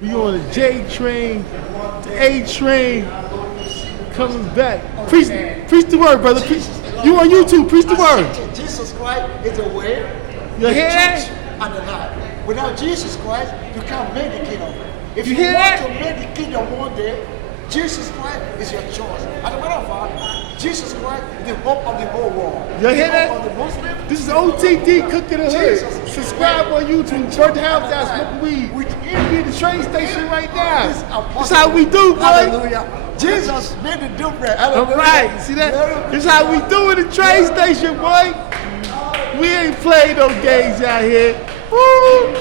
We on the J train, the A train, coming back. Preach the word, brother. Preach. You on YouTube? Preach the word. Jesus Christ is the way, You the hear that? truth, and the life. Without Jesus Christ, you can't make the kingdom. If You you hear want that? to make the kingdom one day, Jesus Christ is your choice. As a matter of fact, Jesus Christ is the hope of the whole world. You hear The that? hope of the Muslim. This is OTD Cooking the Hood. Jesus. Subscribe on YouTube. Church House Down Smoking Weed. We in the train station right now. That's how we do, boy. Hallelujah. Jesus made the difference. All right, see that? This how we do in the train station, boy. We ain't playing no games out here. Woo!